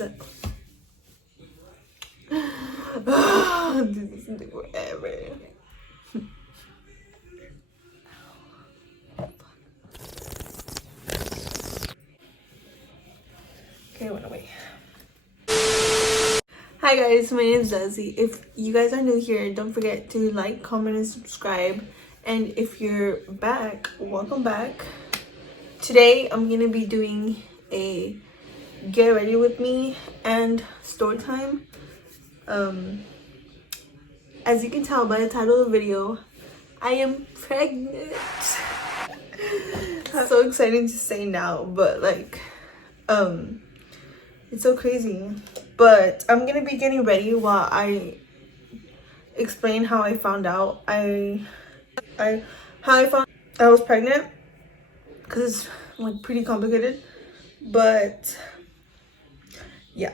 Dude, this is taking forever. Okay, I went away. Hi guys, my name is Leslie. If you guys are new here, don't forget to like, comment, and subscribe. And if you're back, welcome back. Today I'm gonna be doing a get ready with me and story time. As you can tell by the title of the video, I am pregnant. It's so exciting to say now, but like it's so crazy. But I'm gonna be getting ready while I explain how I found out how I found I was pregnant, because it's like pretty complicated. But yeah,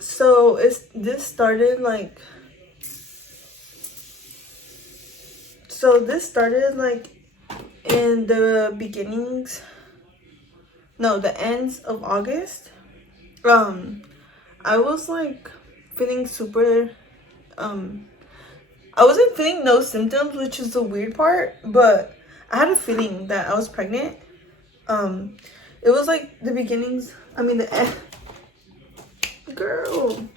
so this started like in the ends of August. I was like feeling super I wasn't feeling no symptoms, which is the weird part, but I had a feeling that I was pregnant. It was like the beginnings, the end. Girl,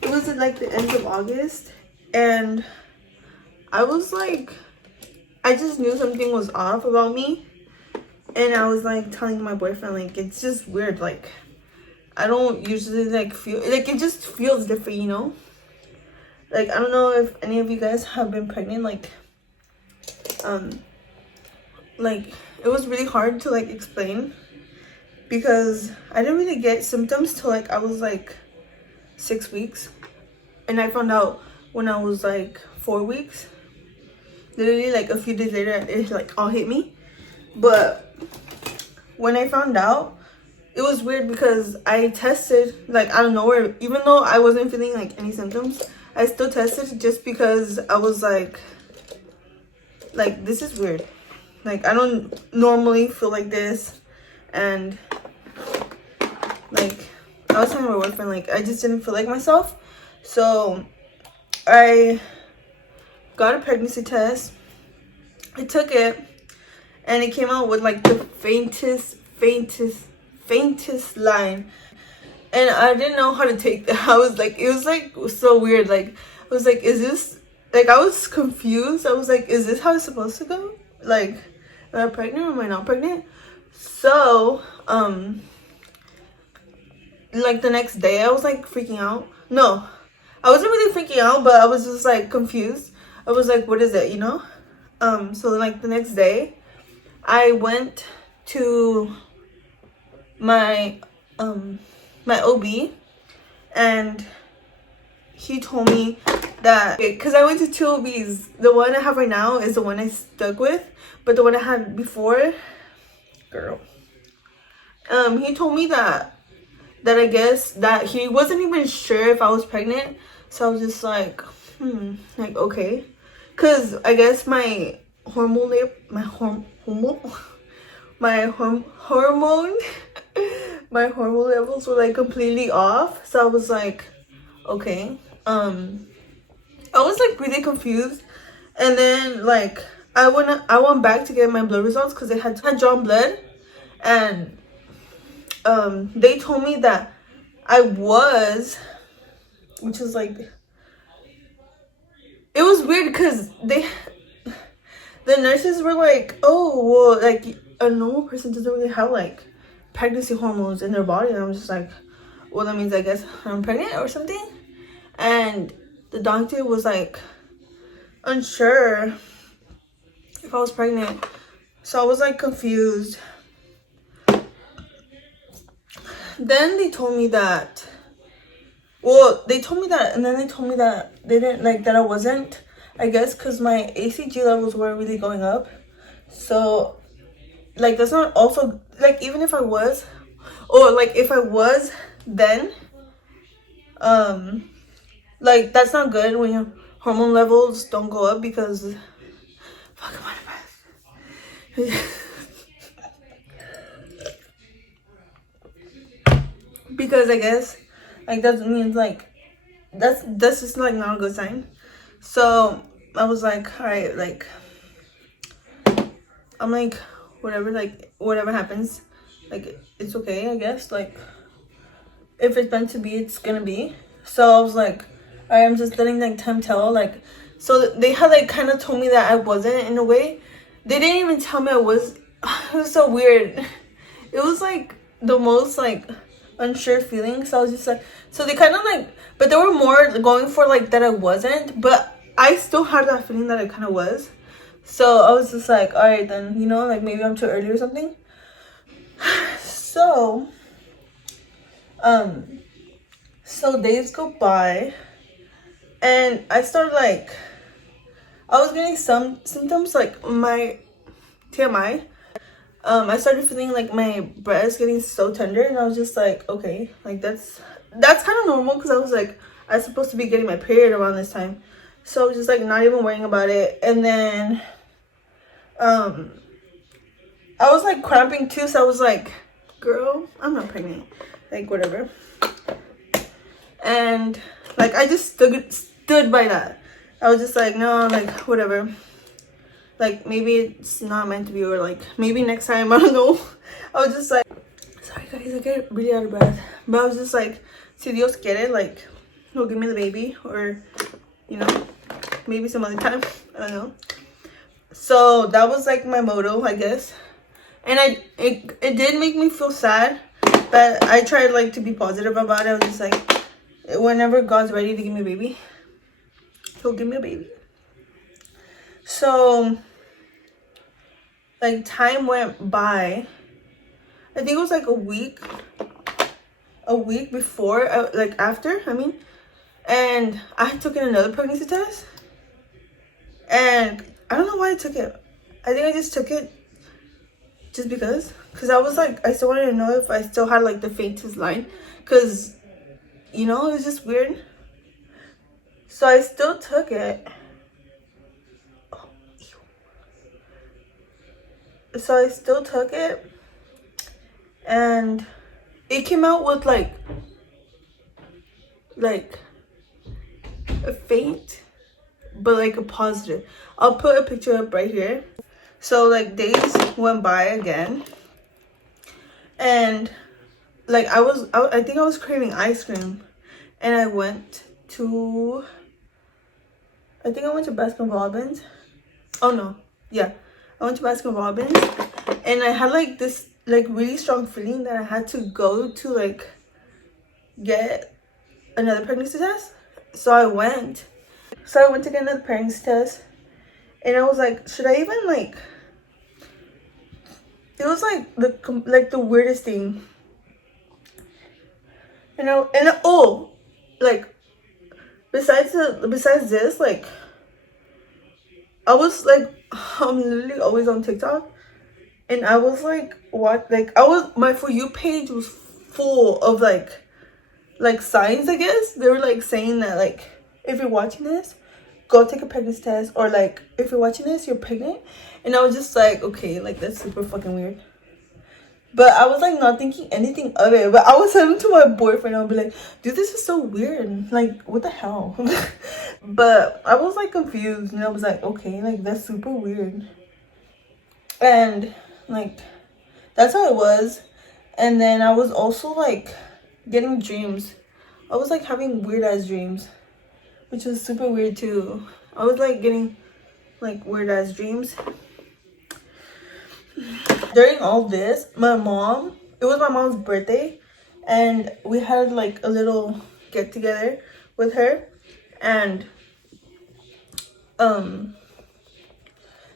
it was like the ends of August, and I was like, I just knew something was off about me, and I was like telling my boyfriend, like, it's just weird, like I don't usually like feel like, it just feels different, you know. Like, I don't know if any of you guys have been pregnant. Like it was really hard to like explain, because I didn't really get symptoms till like I was like 6 weeks, and I found out when I was like 4 weeks. Literally like a few days later, it like all hit me. But when I found out, it was weird because I tested like out of nowhere, even though I wasn't feeling like any symptoms. I still tested just because I was like this is weird. Like, I don't normally feel like this. And like, I was telling my boyfriend, like, I just didn't feel like myself. So I got a pregnancy test. I took it, and it came out with like the faintest line. And I didn't know how to take that. I was like, it was like so weird. Like, I was like, is this, like, I was confused. I was like, is this how it's supposed to go? Like, am I pregnant or am I not pregnant? So like the next day, I was like freaking out. No, I wasn't really freaking out, but I was just like confused. I was like, what is it, you know? So like the next day, I went to my my OB, and he told me that, because I went to 2 OBs. The one I have right now is the one I stuck with, but the one I had before, girl, he told me that I guess that he wasn't even sure if I was pregnant. So I was just like, like, okay, because I guess my hormone my hormone levels were like completely off. So I was like, okay. I was like really confused. And then like I went back to get my blood results, because they had drawn blood, and they told me that I was, which is like, it was weird, because the nurses were like, oh well, like a normal person doesn't really have like pregnancy hormones in their body. And I'm just like, well, that means I guess I'm pregnant or something. And the doctor was like unsure if I was pregnant. So I was like confused. Then they told me that, well, they told me that, and then they told me that they didn't, like, that I wasn't, I guess, because my ACG levels were really going up. So like, that's not also, like, even if I was, or like if I was, then like, that's not good when your hormone levels don't go up, because fuck, my breath. because I guess like that means like that's just like not a good sign. So I was like, all right, like I'm like, whatever, like whatever happens, like it's okay, I guess. Like if it's meant to be, it's gonna be. So I was like, all right, I'm just letting like time tell. Like, so they had like kind of told me that I wasn't in a way. They didn't even tell me I was. It was so weird. It was like the most like unsure feeling. So I was just like, so they kind of like, but they were more going for like that I wasn't, but I still had that feeling that I kind of was. So I was just like, all right, then, you know, like maybe I'm too early or something. So, so days go by, and I started like, I was getting some symptoms like my TMI. I started feeling like my breast getting so tender, and I was just like, okay, like that's kind of normal, because I was like, I was supposed to be getting my period around this time, so I was just like not even worrying about it. And then I was like cramping too, so I was like, girl, I'm not pregnant, like whatever. And like I just stood by that. I was just like, no, like whatever, like maybe it's not meant to be, or like maybe next time, I don't know. I was just like, sorry guys, I get really out of breath, but I was just like, si Dios quiere, like he'll give me the baby, or you know, maybe some other time, I don't know. So that was like my motto, I guess. And it did make me feel sad, but I tried like to be positive about it. I was just like, whenever God's ready to give me a baby, he'll give me a baby. So like time went by. I think it was like a week before, like after, I mean, and I took in another pregnancy test, and I don't know why I took it. I think I just took it just because I was like, I still wanted to know if I still had like the faintest line, because you know, it was just weird. So I still took it. So I still took it, and it came out with like a faint, but like a positive. I'll put a picture up right here. So like days went by again, and like I think I was craving ice cream, and I went to Baskin Robbins. Oh no, yeah, I went to Baskin Robbins, and I had like this like really strong feeling that I had to go to like get another pregnancy test. So I went to get another pregnancy test, and I was like, should I even like, it was like the weirdest thing, you know. And oh, like besides this, like I was like, I'm literally always on TikTok, and I was like, what, like my For You page was full of like signs, I guess. They were like saying that like, if you're watching this, go take a pregnancy test, or like if you're watching this, you're pregnant. And I was just like, okay, like that's super fucking weird. But I was like not thinking anything of it. But I was telling to my boyfriend, I'll be like, dude, this is so weird. Like, what the hell? But I was like confused, and I was like, okay, like that's super weird. And like that's how it was. And then I was also like getting dreams. I was like having weird ass dreams, which was super weird too. I was like getting like weird ass dreams. During all this, it was my mom's birthday, and we had like a little get together with her, and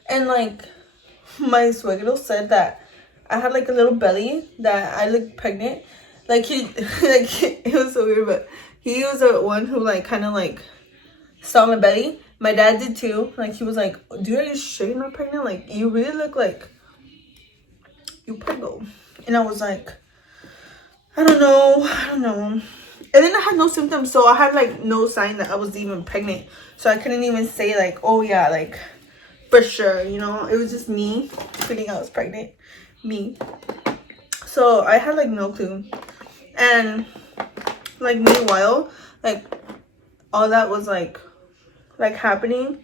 like my suegro said that I had like a little belly, that I looked pregnant. Like he like it was so weird, but he was the one who like kind of like saw my belly. My dad did too. Like he was like, dude, are you sure you're not pregnant? Like you really look like you pregnant. And I was like, I don't know. And then I had no symptoms, so I had like no sign that I was even pregnant. So I couldn't even say like, oh yeah, like for sure, you know. It was just me feeling I was pregnant. Me. So I had like no clue. And like meanwhile, like all that was like happening,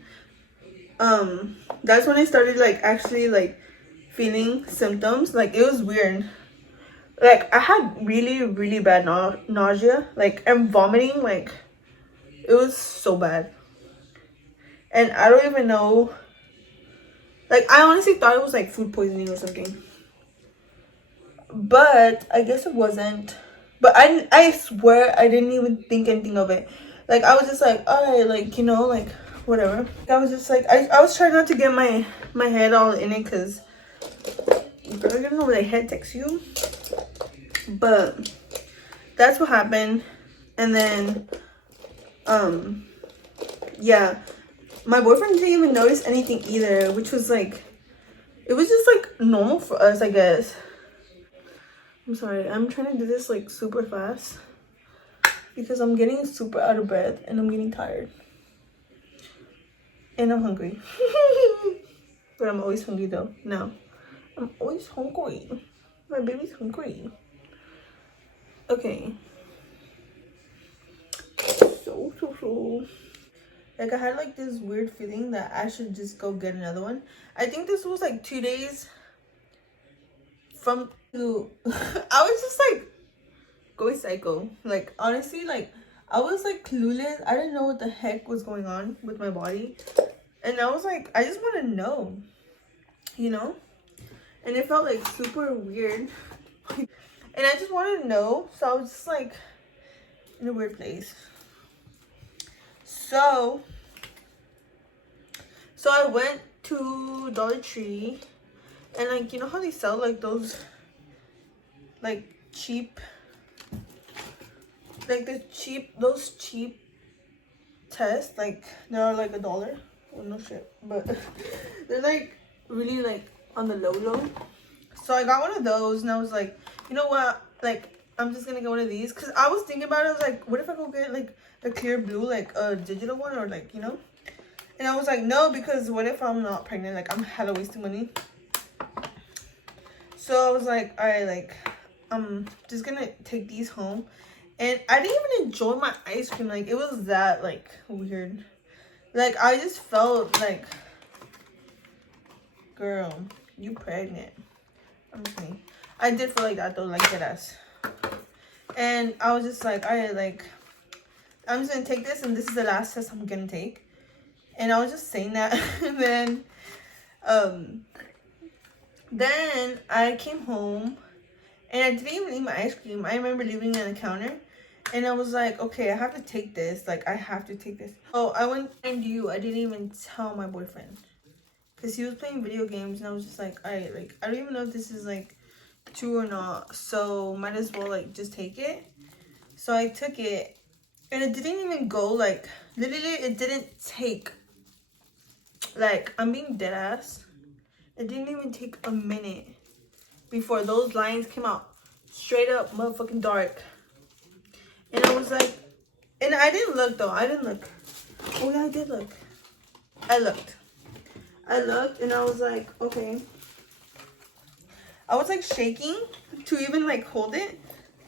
that's when I started like actually like feeling symptoms. Like it was weird. Like I had really bad nausea, like, and vomiting. Like it was so bad, and I don't even know. Like I honestly thought it was like food poisoning or something, but I guess it wasn't. But I swear I didn't even think anything of it. Like I was just like, alright, like, you know, like whatever. I was just like, I was trying not to get my head all in it, because girl, you don't know what the head texts you. But that's what happened. And then yeah, my boyfriend didn't even notice anything either, which was like, it was just like normal for us, I guess. I'm sorry, I'm trying to do this like super fast because I'm getting super out of breath and I'm getting tired and I'm hungry. But I'm always hungry though. No, I'm always hungry. My baby's hungry. Okay. So. Like I had like this weird feeling that I should just go get another one. I think this was like 2 days from to I was just like going psycho. Like honestly, like I was like clueless. I didn't know what the heck was going on with my body. And I was like, I just want to know, you know? And it felt like super weird. And I just wanted to know. So I was just like in a weird place. So I went to Dollar Tree, and like, you know how they sell like those like cheap, like those cheap tests, like they're like $1. Well, no shit, but they're like really like on the low. So I got one of those, and I was like, you know what, like I'm just gonna get one of these, because I was thinking about it. I was like, what if I go get like the clear blue, like a digital one, or like, you know? And I was like, no, because what if I'm not pregnant? Like I'm hella wasting money. So I was like, all right, like I'm just gonna take these home. And I didn't even enjoy my ice cream. Like it was that like weird. Like I just felt like, girl, you pregnant. I'm just kidding. I did feel like that though, like deadass. And I was just like, all right, like I'm just gonna take this, and this is the last test I'm gonna take. And I was just saying that. And then I came home, and I didn't even eat my ice cream. I remember leaving it on the counter, and I was like, okay, I have to take this. Like, I have to take this. Oh, I went and I didn't even tell my boyfriend, because he was playing video games, and I was just like, all right, like, I don't even know if this is, like, true or not. So, might as well, like, just take it. So, I took it, and it didn't even go, like, literally, it didn't take, like, I'm being dead ass. It didn't even take a minute before those lines came out straight up motherfucking dark. And I was like, and I didn't look though. I didn't look. Oh yeah, I did look. I looked, and I was like, okay. I was like shaking to even like hold it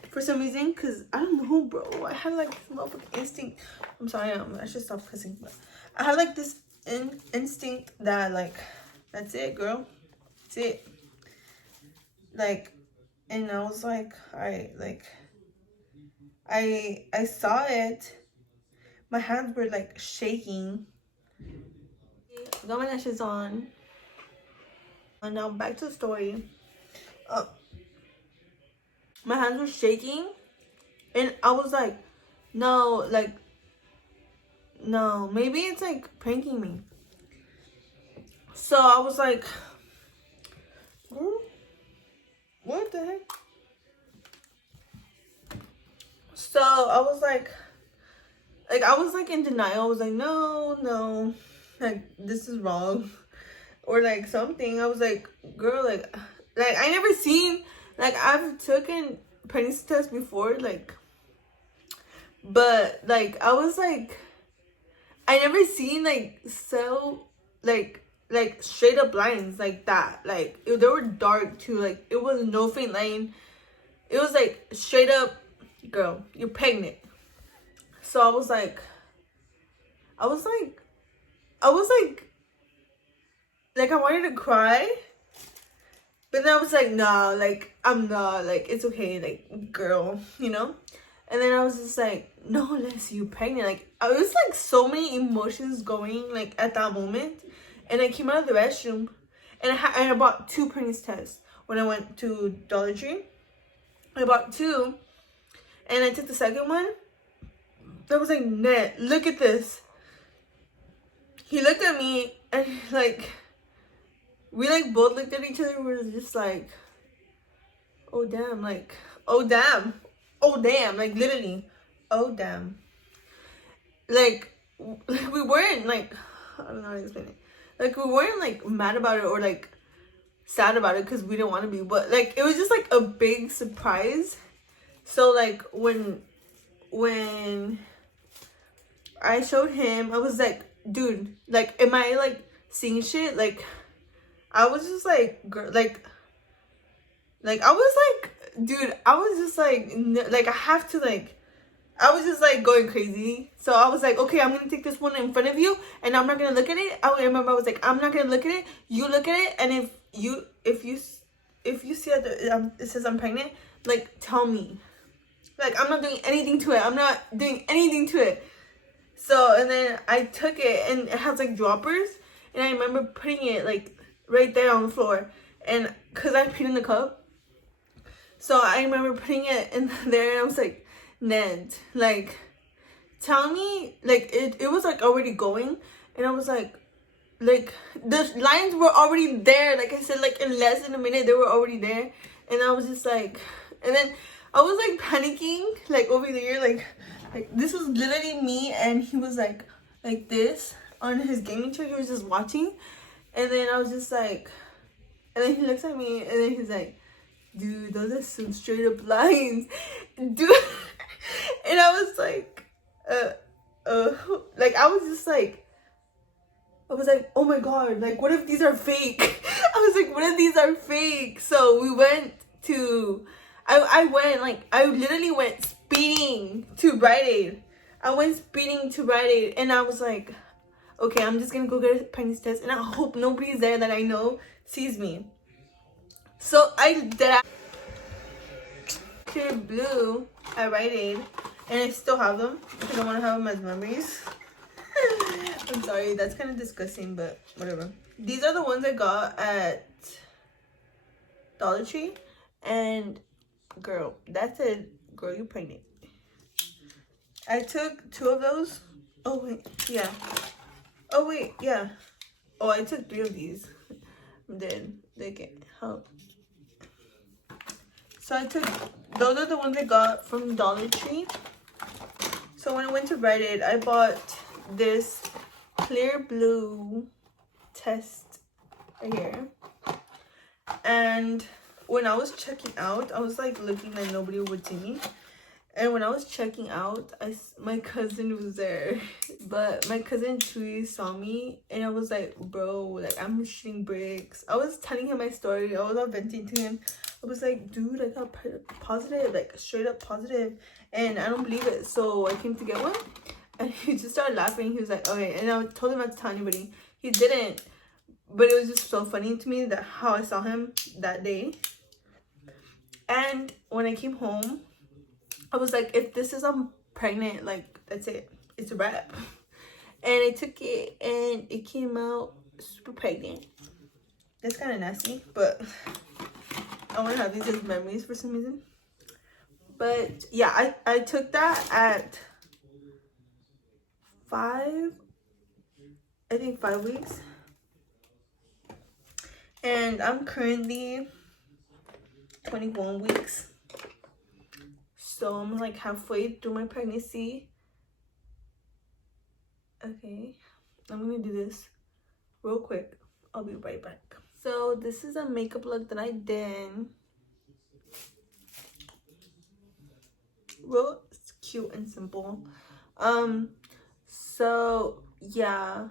for some reason, because I don't know, bro. I had like this motherfucking instinct. I'm sorry, I should stop cussing, but I had like this instinct that like, that's it, girl. That's it. Like, and I was like, all right, like, I saw it. My hands were like shaking. Got my lashes on. And now back to the story. My hands were shaking, and I was like, no, like, no, maybe it's like pranking me. So I was like, what the heck? So I was like I was like in denial. I was like, no, like this is wrong, or like something. I was like, girl, like I never seen, like I've taken pregnancy tests before, like, but like I was like, I never seen like so like straight up lines like that. Like they were dark too. Like it was no faint line. It was like straight up girl, you're pregnant. So I was like, I wanted to cry, but then I was like, nah, like, I'm not, like, it's okay, like, girl, you know? And then I was just like, no, Les, you pregnant. Like, I was like so many emotions going, like, at that moment. And I came out of the restroom, and I bought 2 pregnancy tests when I went to Dollar Tree. I bought 2, and I took the second one. I was like, Ned, look at this. He looked at me, and like, we like both looked at each other. We were just like, oh damn, like, oh damn, oh damn, like literally, oh damn. Like, we weren't like, I don't know how to explain it. Like, we weren't like mad about it or like sad about it because we didn't want to be, but like it was just like a big surprise. So like when I showed him, I was like, dude, like, am I like seeing shit? Like, I was just like, girl, like I was like, dude, I was just like, like, I have to like, I was just like going crazy. So I was like, okay, I'm gonna take this one in front of you, and I'm not gonna look at it. I remember I was like, I'm not gonna look at it. You look at it, and if you see that it says I'm pregnant, like, tell me. Like, I'm not doing anything to it. I'm not doing anything to it. So, and then I took it, and it has like droppers, and I remember putting it like right there on the floor, and cause I peed in the cup. So I remember putting it in there, and I was like, Ned, like, tell me, like, it was like already going, and I was like the lines were already there. Like I said, like in less than a minute they were already there, and I was just like, and then I was like panicking, like over there, like this was literally me, and he was like this on his gaming chair. He was just watching, and then I was just like, and then he looks at me, and then he's like, dude, those are some straight up lines, dude. And I was like, like, I was like, oh my god, like, what if these are fake? I was like, what if these are fake? So we went to, I literally went speeding to Rite Aid. I went speeding to Rite Aid, and I was like, okay, I'm just gonna go get a pregnancy test, and I hope nobody's there that I know sees me. So I did clear blue at Rite Aid, and I still have them because I want to have them as memories. I'm sorry, that's kind of disgusting, but whatever. These are the ones I got at Dollar Tree, and girl, that's it. Girl, you pregnant. I took 2 of those. Oh wait, yeah. Oh wait, yeah. Oh, I took 3 of these. Then they get help. So I took, those are the ones I got from Dollar Tree. So when I went to Rite Aid, I bought this clear blue test right here. And when I was checking out, I was like looking like nobody would see me. And when I was checking out, my cousin was there. But my cousin Chewy saw me, and I was like, bro, like, I'm shooting bricks. I was telling him my story. I was all venting to him. I was like, dude, I got positive, like straight up positive, and I don't believe it. So I came to get one, and he just started laughing. He was like, okay. And I told him not to tell anybody. He didn't. But it was just so funny to me that how I saw him that day. And when I came home, I was like, if this is I'm pregnant, like, that's it. It's a wrap. And I took it, and it came out super pregnant. That's kind of nasty, but I want to have these as memories for some reason. But yeah, I took that at 5 weeks. And I'm currently 21 weeks. So I'm like halfway through my pregnancy. Okay, I'm gonna do this real quick. I'll be right back. So this is a makeup look that I did. Real cute and simple. So yeah,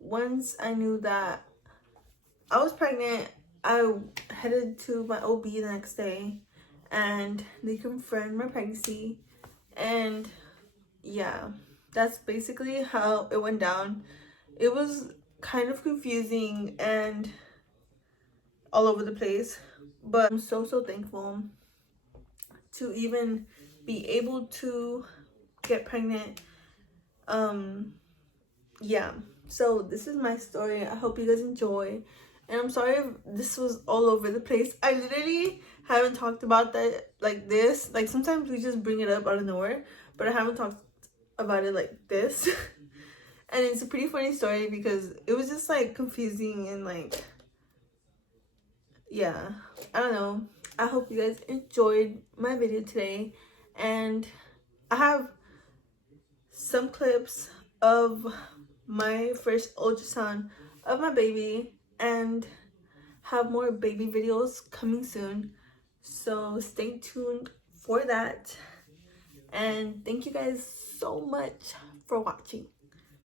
once I knew that I was pregnant, I headed to my OB the next day, and they confirmed my pregnancy. And yeah, that's basically how it went down. It was kind of confusing and all over the place, but I'm so thankful to even be able to get pregnant. Yeah, so this is my story. I hope you guys enjoy, and I'm sorry if this was all over the place. I literally haven't talked about that like this. Like, sometimes we just bring it up out of nowhere, but I haven't talked about it like this. And it's a pretty funny story because it was just like confusing and like, yeah, I don't know. I hope you guys enjoyed my video today, and I have some clips of my first ultrasound of my baby and have more baby videos coming soon, so stay tuned for that. And thank you guys so much for watching.